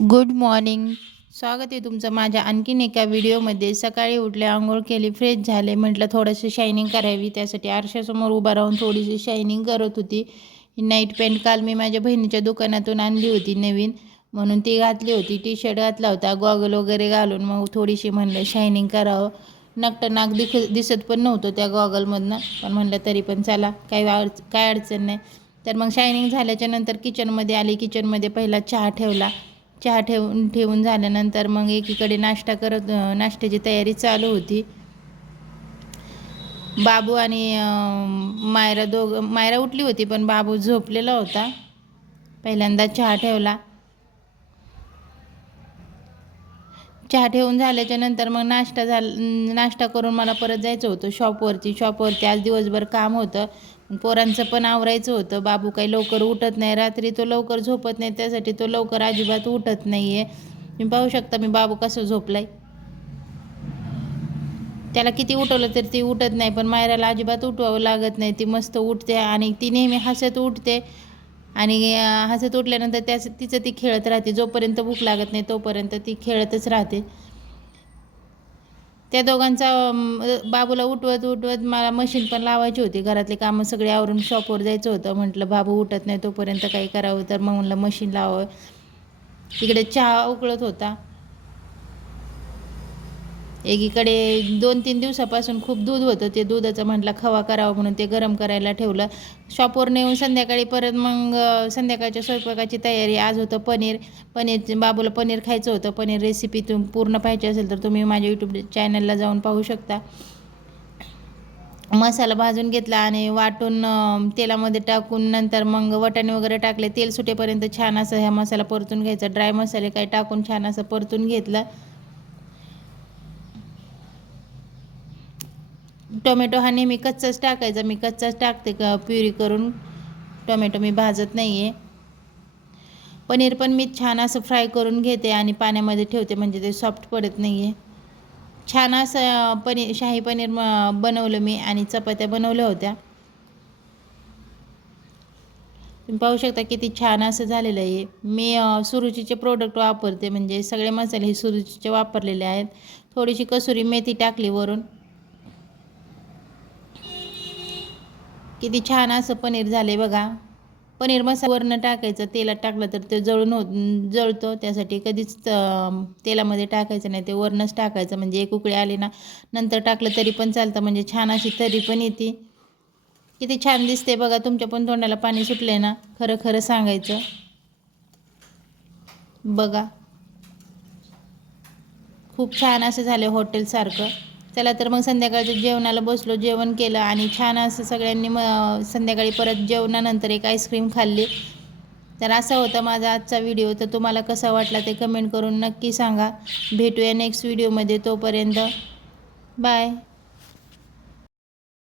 Good morning. स्वागत आहे तुमचं माझ्या आणखीन एका व्हिडिओमध्ये. सकाळी उठले, आंघोळ केली, फ्रेश झाले, म्हटलं थोडंसं शायनिंग करावी. त्यासाठी आरशासमोर उभा राहून थोडीशी शायनिंग करत होती. ही नाईट पॅन्ट काल मी माझ्या बहिणीच्या दुकानातून आणली होती नवीन, म्हणून ती घातली होती. टी शर्ट घातला होता, गॉगल वगैरे घालून मग थोडीशी म्हणलं शायनिंग करावं. नाक दिसत पण नव्हतं त्या गॉगलमधनं, पण म्हणलं तरी पण चला, काय अडचण नाही. तर मग शायनिंग झाल्याच्या नंतर किचनमध्ये आली. किचनमध्ये पहिला चहा ठेवला. चहा ठेवून झाल्यानंतर मग एकीकडे नाश्त्याची तयारी चालू होती. बाबू आणि मायरा उठली होती, पण बाबू झोपलेला होता. पहिल्यांदा चहा ठेवला. चहा ठेवून झाल्याच्या नंतर मग नाश्ता करून मला परत जायचं होतं शॉपवरती. आज दिवसभर काम होतं, पोरांचं पण आवरायचं होतं. बाबू काही लवकर उठत नाही, रात्री तो लवकर झोपत नाही, त्यासाठी तो लवकर अजिबात उठत नाही आहे. तुम्ही पाहू शकता मी बाबू कसं झोपलाय. त्याला किती उठवलं तर ती उठत नाही, पण मायराला अजिबात उठवावं लागत नाही. ती मस्त उठते आणि ती नेहमी हसत उठते आणि हसत उठल्यानंतर तिचं ती खेळत राहते. जोपर्यंत भूक लागत नाही तोपर्यंत ती खेळतच राहते. त्या दोघांचा बाबूला उठवत उठवत मला मशीन पण लावायची होती. घरातले कामं सगळे आवरून शॉपवर जायचं होतं. म्हटलं बाबू उठत नाही तोपर्यंत काही करावं, तर मग म्हणलं मशीन लावावं. इकडे चहा उकळत होता. एकीकडे 2-3 दिवसापासून खूप दूध होतं, ते दुधाचं म्हटलं खवा करावं म्हणून ते गरम करायला ठेवलं. शॉपवर नेऊन संध्याकाळी परत मग संध्याकाळच्या स्वयंपाकाची तयारी. आज होतं पनीर. बाबूला पनीर खायचं होतं. पनीर रेसिपी पूर्ण पाहिजे असेल तर तुम्ही माझ्या यूट्यूब चॅनलला जाऊन पाहू शकता. मसाला भाजून घेतला आणि वाटून तेलामध्ये टाकून नंतर मग वाटाणे वगैरे टाकले. तेल सुटेपर्यंत छान असं ह्या मसाला परतून घ्यायचा. ड्राय मसाले काही टाकून छान असं परतून घेतलं. टोमॅटो हा नेहमी कच्चाच टाकायचा. मी कच्चाच टाकते प्युरी करून. टोमॅटो मी भाजत नाही आहे. पनीर पण मी छान असं फ्राय करून घेते आणि पाण्यामध्ये ठेवते, म्हणजे ते सॉफ्ट पडत नाही आहे. छान असं शाही पनीर बनवलं मी आणि चपात्या बनवल्या होत्या. तुम्ही पाहू शकता किती छान असं झालेलं आहे. मी सुरुचीचे प्रोडक्ट वापरते, म्हणजे सगळे मसाले हे सुरुचीचे वापरलेले आहेत. थोडीशी कसुरी मेथी टाकली वरून. किती छान असं पनीर झाले बघा. पनीर मसाला वरनं टाकायचं, तेलात टाकलं तर ते जळतो. त्यासाठी कधीच तेलामध्ये टाकायचं नाही, ते वरनंच टाकायचं. म्हणजे एक उकळी आली ना नंतर टाकलं तरी पण चालतं, म्हणजे छान अशी तरी पण येते. किती छान दिसते बघा. तुमच्या पण तोंडाला पाणी सुटले ना, खरं खरं सांगायचं. बघा खूप छान असं झालं हॉटेलसारखं. चला तर मग संध्याकाळच्या जेवणाला बसलो. जेवण केलं आणि छान असं सगळ्यांनी संध्याकाळी परत जेवणानंतर एक आईस्क्रीम खाल्ली. तर असा होता माझा आजचा व्हिडिओ. तर तुम्हाला कसा वाटला ते कमेंट करून नक्की सांगा. भेटूया नेक्स्ट व्हिडिओमध्ये. तोपर्यंत बाय.